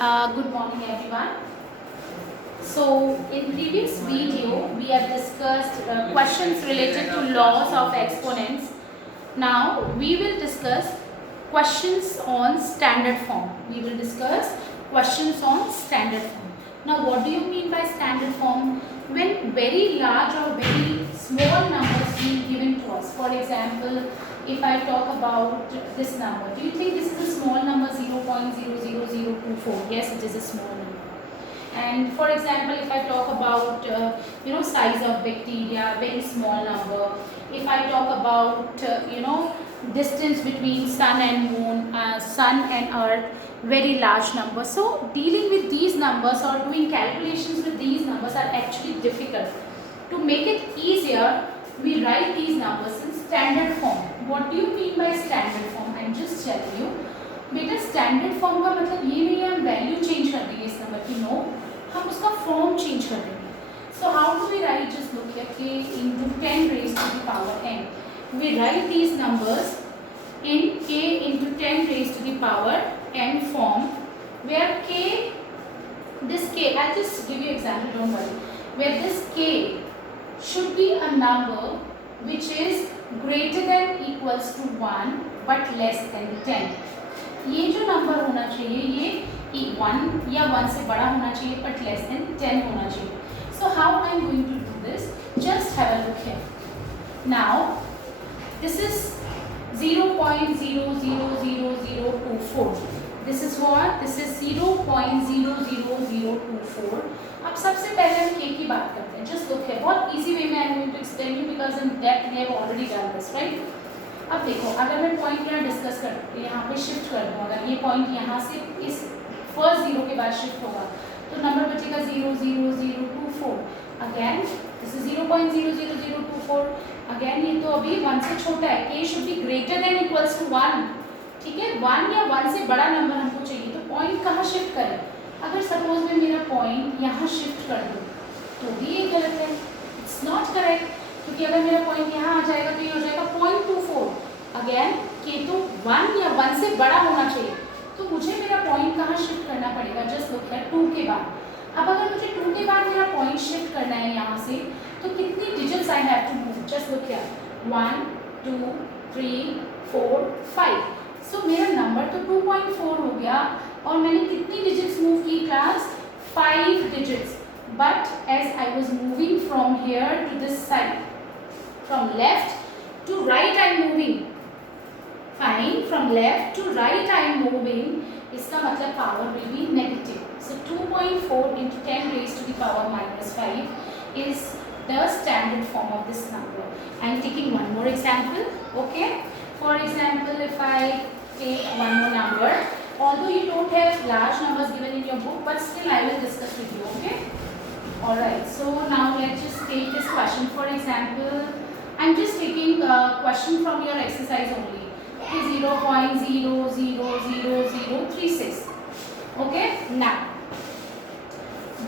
Good morning everyone. So in previous video we have discussed questions related to laws of exponents. Now we will discuss questions on standard form. We will discuss questions on standard form. Now what do you mean by standard form? When very large or very small numbers being given to us. For example, if I talk about this number, do you think this is a small number 0.00024? Yes, it is a small number. And for example, if I talk about size of bacteria, very small number. If I talk about distance between sun and moon, sun and earth, very large number. So dealing with these numbers or doing calculations with these numbers are actually difficult. To make it easier, we write these numbers in standard form. What do you mean by standard form? I'm just telling you. बेटा standard form का मतलब ये नहीं है हम value change कर देंगे इस नंबर की, नो, हम उसका फॉर्म चेंज कर देंगे. So how do we write? Just look here, k into 10 raised to the power n. We write these numbers in k into 10 raised to the power n form, where k, this k, I'll just give you example, don't worry, where this k should be a number which is greater than equals to 1 but less than 10. ये जो number होना चाहिए ये 1 या 1 से बड़ा होना चाहिए but less than 10 होना चाहिए. So how I am going to do this? Just have a look here. Now this is 0.00024. This is what? This is 0.00024. अब सबसे पहले हम k की बात करते हैं. Just look here. बहुत easy way में I am going to explain you because in depth we have already done this, right? अब देखो, अगर मैं पॉइंट यहाँ डिस्कस कर यहाँ पे शिफ्ट कर दूँ, अगर ये पॉइंट यहाँ से इस फर्स्ट जीरो के बाद शिफ्ट होगा तो नंबर बचेगा 0.0024. Again this is 0.00024. अगेन ये तो अभी 1 से छोटा है. k should be greater than equals to 1. ठीक है, 1 या 1 से बड़ा नंबर हमको चाहिए. तो पॉइंट कहाँ शिफ्ट करें? अगर सपोज मैं मेरा पॉइंट यहाँ शिफ्ट कर दूँ तो भी ये गलत है, इट्स नॉट करेक्ट. क्योंकि अगर मेरा पॉइंट यहाँ आ जाएगा तो ये हो जाएगा 0.24. अगेन के तो 1 या 1 से बड़ा होना चाहिए. तो मुझे मेरा पॉइंट कहाँ शिफ्ट करना पड़ेगा? जस्ट लुक हियर, 2 के बाद. अब अगर मुझे 2 के बाद मेरा पॉइंट शिफ्ट करना है यहाँ से तो कितनी digits I have to move? Just look here, 1 2 3 4 5. So मेरा नंबर तो 2.4 हो गया और मैंने कितनी डिजिट्स मूव की class? 5 digits. But as I was moving from here to this side, from left to right I am moving. Fine, from left to right I am moving. इसका मतलब power will be negative. So 2.4 into 10 raised to the power minus 5 is the standard form of this number. I am taking one more example. Okay. For example, if I take one more number, although you don't have large numbers given in your book, but still I will discuss with you. Okay. All right. So now let's just take this question. For example, I'm just taking a question from your exercise only. Okay, 0.00036. Okay, now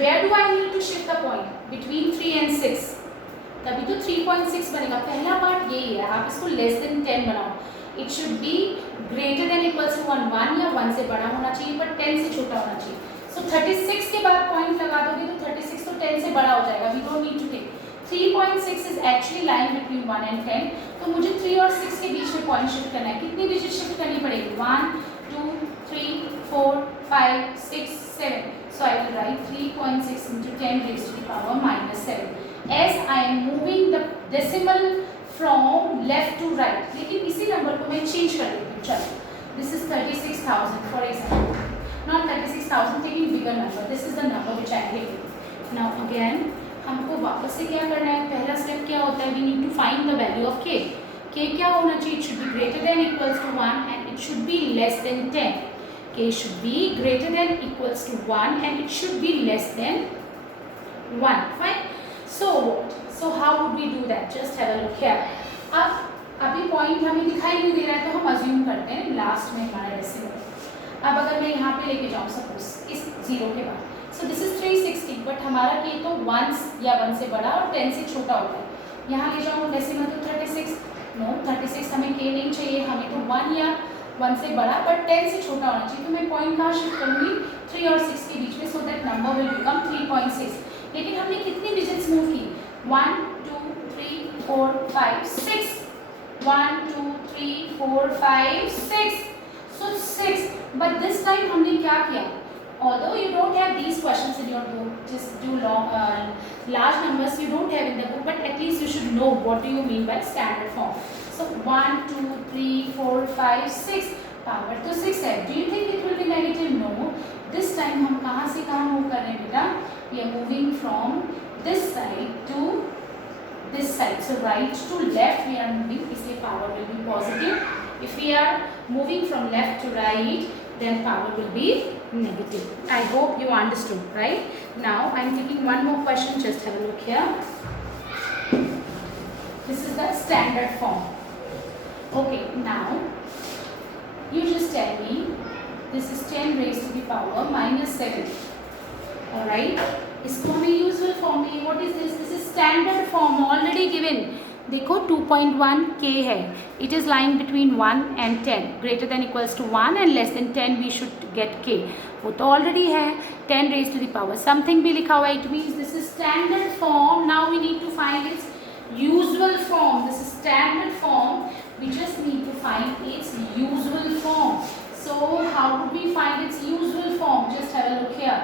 where do I need to shift the point? Between 3 and 6. तभी तो 3.6 बनेगा. पहला part यही है, आप इसको less than 10 बनाओ. It should be greater than equals to 1. 1 या 1 से बड़ा होना चाहिए पर 10 से छोटा होना चाहिए. सो 36 के बाद पॉइंट लगा दोगे तो 36 तो 10 से बड़ा हो जाएगा. We don't need to take 3.6 is actually lying between 1 and 10. तो मुझे 3 और 6 के बीच में पॉइंट शिफ्ट करना है. कितनी डिजिट शिफ्ट करनी पड़ेगी? 1 2 3 4 5 6 7. So I will write 3.6 into 10 raised to the power minus 7. As I am moving the decimal from left to right. लेकिन इसी नंबर को मैं चेंज कर देती हूँ. चलो, this is 36,000 for example. Not 36,000, taking bigger number. This is the number which I am taking. Now again, हमको वापस से क्या करना है? पहला स्टेप क्या होता है? We need to find the value of k. k क्या होना चाहिए? It should be greater than equals to 1 and it should be less than 10. k should be greater than equals to 1 and it should be less than 1. Fine. So how would we do that? Just have a look here. अब अभी point हमें दिखाई नहीं दे रहा है तो हम assume करते हैं लास्ट में हमारा डेसिमल. अब अगर मैं यहाँ पे लेके जाऊँ सपोज इस 0 के बाद, सो दिस इज 360. बट हमारा k तो 1 या 1 से बड़ा और 10 से छोटा होता है. यहाँ ले जाऊँ डेसिमल तो 36. नो, 36 हमें k नहीं चाहिए, हमें तो 1 या 1 से बड़ा बट 10 से छोटा होना चाहिए. तो मैं पॉइंट कहाँ शिफ्ट करूँगी? 3 और number will become 3.6. लेकिन हमने कितनी digits move की? 1 2 3 4 5 6. 1 2 3 4 5 6. So 6. But this time हमने क्या किया? Although you don't have these questions in your book, just do large numbers you don't have in the book, but at least you should know what do you mean by standard form. So 1 2 3 4 5 6. Power तो 6 है. Do you think it will be negative? No. This time हम कहाँ से कहाँ move कर रहे हैं बेटा? We are moving from this side to this side. So right to left we are moving, इसलिए power will be positive. If we are moving from left to right, then power will be negative. I hope you understood, right? Now I am taking one more question. Just have a look here. This is the standard form. Okay, now you just tell me this is 10 raised to the power minus 7. All right. इसको हमें usual form में, what is this? This is standard form already given. देखो 2.1 k है. It is lying between 1 and 10. Greater than equals to 1 and less than 10 we should get k. वो तो already है. 10 raised to the power something भी लिखा हुआ है. It means this is standard form. Now we need to find its usual form. This is standard form. We just need to find its usual form. So how would we find its usual form? Just have a look here.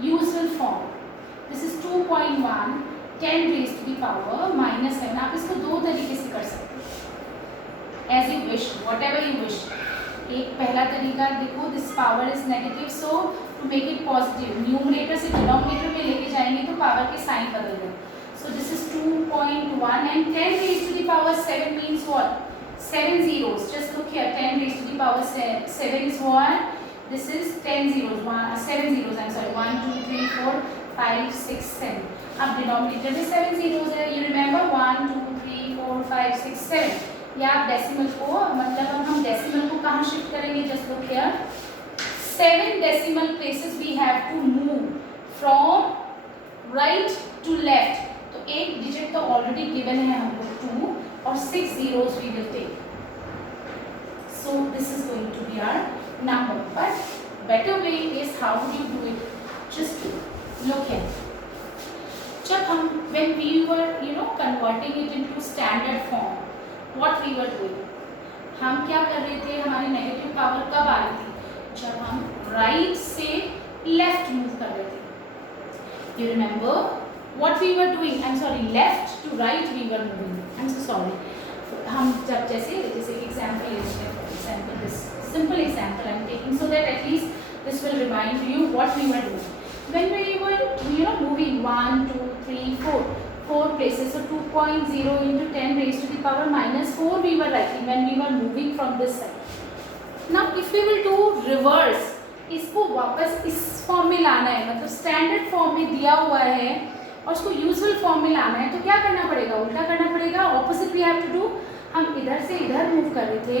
Usual form. This is 2.1 10 raised to the power minus 7. आप इसको दो तरीके से कर सकते हो, as you wish, whatever you wish. एक पहला तरीका देखो, this power is negative, so to make it positive, numerator से डिनोमिनेटर में लेके जाएंगे तो पावर के साइन बदल गए. So this is 2.1 and 10 raised to the power 7 means what? 7 zeros. Just look here. 10 raised to the power 7 is what? This is 10 zeros. 7 zeros. I'm sorry. 1 2 3 4 5 6 7. अब denominator में 7 zeros है. You remember 1 2 3 4 5 6 7. या आप decimal को, मतलब अब हम decimal को कहाँ शिफ्ट करेंगे? Just look here. 7 decimal places we have to move from right to left. तो एक डिजिट तो ऑलरेडी गिवन है हमको 2 और 6 zeros we will take. So this is going to be our number. But better way is how do you do it? Just look here. जब हम when we were converting it into standard form, what we were doing? हम क्या कर रहे थे? हमारी negative power कब आ रही थी? जब हम राइट से लेफ्ट मूव कर रहे थे. You remember what we were doing? I'm sorry, left to right we were moving. I'm so sorry. हम जब जैसे एग्जाम्पल लेते हैं, for example this simple example I'm taking so that at least this will remind you what we were doing. When we were moving 1 2 3 4 places, so 2.0 into 10 raised to the power minus 4 we were writing when we were moving from this side. Now if we will do reverse, इसको वापस इस form में लाना है, मतलब standard form में दिया हुआ है और उसको यूजुअल फॉर्म में लाना है, तो क्या करना पड़ेगा? उल्टा करना पड़ेगा. Opposite we have to do. हम इधर से इधर मूव कर रहे थे,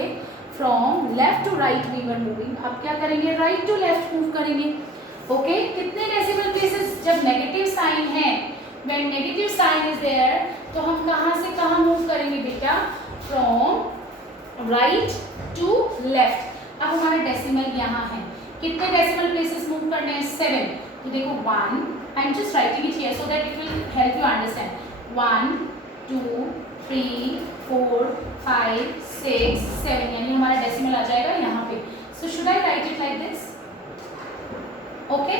from left to right we were moving. अब क्या करेंगे? राइट टू लेफ्ट मूव करेंगे. ओके, कितने डेसिमल प्लेसेस? जब नेगेटिव साइन है, when negative sign is there, तो हम कहाँ से कहाँ मूव करेंगे बेटा? From right to left. अब हमारा डेसिमल यहाँ है. कितने डेसिमल प्लेसेस मूव करने हैं? 7. तो देखो 1, I am just writing it here so that it will help you understand. 1 2 3 4 5 6 7, यानी हमारा डेसिमल आ जाएगा यहाँ पे. So should I right it like this? Okay,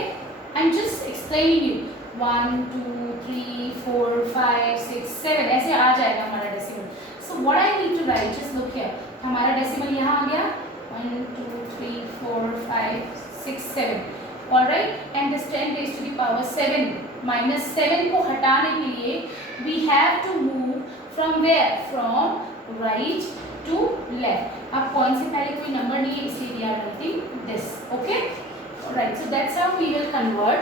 I am just explaining you. 1 2 3 4 5 6 7 ऐसे आ जाएगा हमारा decimal. So what I need to write, just look here. हमारा डेसिमल यहाँ आ गया 1 2 3 4 5 6 7. Alright, and this 10 raised to the power 7 minus 7 को हटाने के लिए we have to move from where? From right to left. अब कौन से पहले कोई नंबर नहीं है इसलिए we are writing this. Okay, alright, so that's how we will convert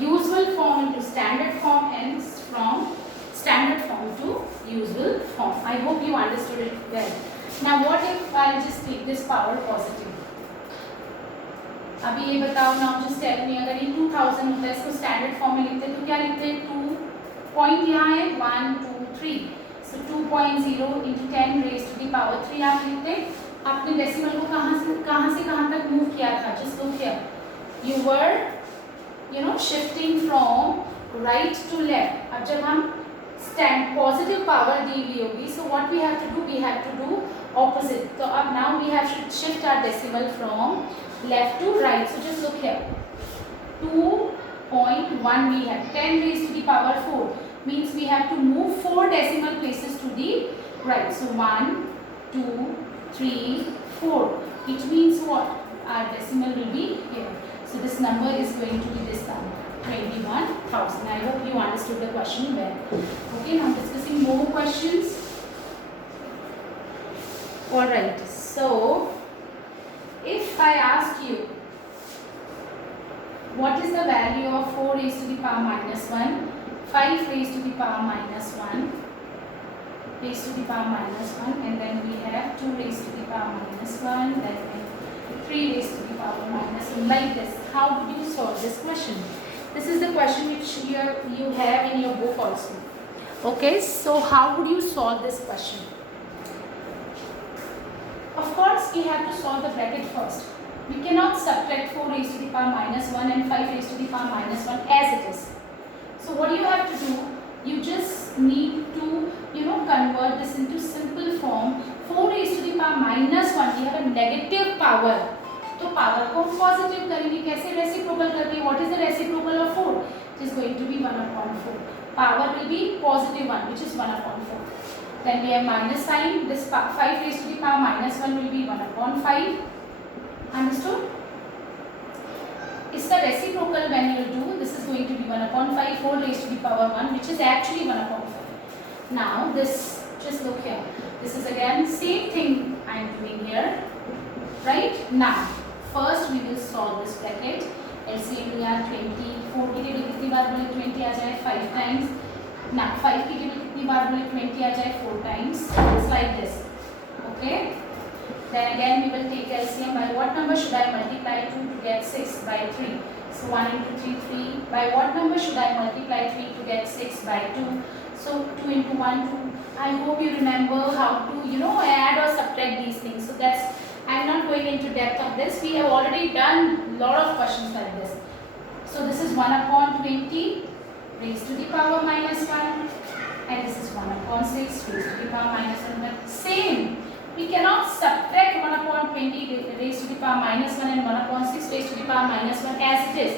usual form into standard form and from standard form to usual form. I hope you understood it well. Now what if I just take this power positive? अभी ये बताओ ना, just tell me, अगर ये 2000 होता है, इसको standard form में लिखते हैं तो क्या लिखते हैं? 2 पॉइंट यहाँ है 1 2 3, so 2.0 into 10 raised to the power 3 आप लिखते हैं. आपने डेसिमल को कहाँ से कहाँ तक मूव किया था? Just look here. You were shifting from right to left. अब जब हम stand positive power दी हुई होगी, so what we have to do? We have to do opposite. So अब now we have to shift our decimal from left to right. So just look here. 2.1 we have 10 raised to the power 4 means we have to move 4 decimal places to the right. So 1, 2, 3, 4. Which means what? Our decimal will be here. So this number is going to be this number, 21,000. I hope you understood the question well. Okay, now discussing more questions. Alright, so if I ask you what is the value of 4 raised to the power minus 1, 5 raised to the power minus 1, raised to the power minus 1, and then we have 2 raised to the power minus 1, then 3 raised to the power minus 1, like this. How would you solve this question? This is the question which you have in your book also. Okay, so how would you solve this question? Of course, we have to solve the bracket first. We cannot subtract 4 raised to the power minus 1 and 5 raised to the power minus 1 as it is. So what do you have to do? You just need to convert this into simple form. 4 raised to the power minus 1, we have a negative power. तो power को positive करेंगे कैसे? Reciprocal करके. What is the reciprocal of 4? It is going to be 1/4. Power will be positive 1, which is 1/4. Then we have minus sign. This 5 raised to the power minus 1 will be 1/5. Understood? इसका reciprocal when you will do, this is going to be 1/5, 4 raised to the power 1, which is actually 1/5. Now this, just look here. This is again same thing I am doing here, right? Now first we will solve this bracket. LCM लिया 20, 4 की table कितनी बार बोले 20 आ जाए 5 times. Now 5 की table कितनी बार बोले 20 आ जाए 4 times. It's like this. Okay. Then again we will take LCM. By what number should I multiply 2 to get 6? By 3. So 1 into 3, 3. By what number should I multiply 3 to get 6? By 2. So 2 into 1, 2. I hope you remember how to add or subtract these things. So that's, I am not going into depth of this. We have already done lot of questions like this. So this is 1/20 raised to the power minus 1, and this is 1/6 raised to the power minus 1. But same, we cannot subtract 1/20 raised to the power minus 1 and 1/6 raised to the power minus 1 as it is.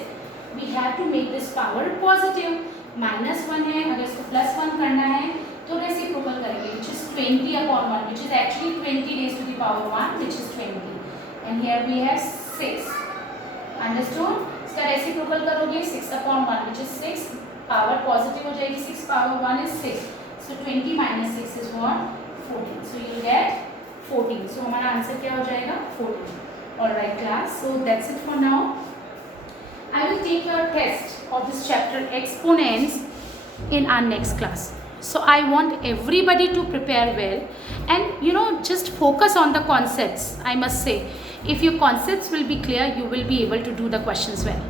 We have to make this power positive. minus 1 है, अगर इसको plus 1 करना है तो reciprocal करेंगे, which is 20/1, which is actually 20 raised to the power 1, which is 20. And here we have 6. Understood? इसका reciprocal करोगे 6/1, which is 6. Power positive हो जाएगी, 6 power 1 is 6. So 20 minus 6 is what? 14. So you will get 14. So हमारा answer क्या हो जाएगा? 14. Alright class. So that's it for now. I will take your test of this chapter exponents in our next class. So I want everybody to prepare well and just focus on the concepts. I must say, if your concepts will be clear, you will be able to do the questions well.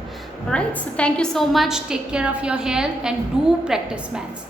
Alright, so thank you so much. Take care of your health and do practice maths.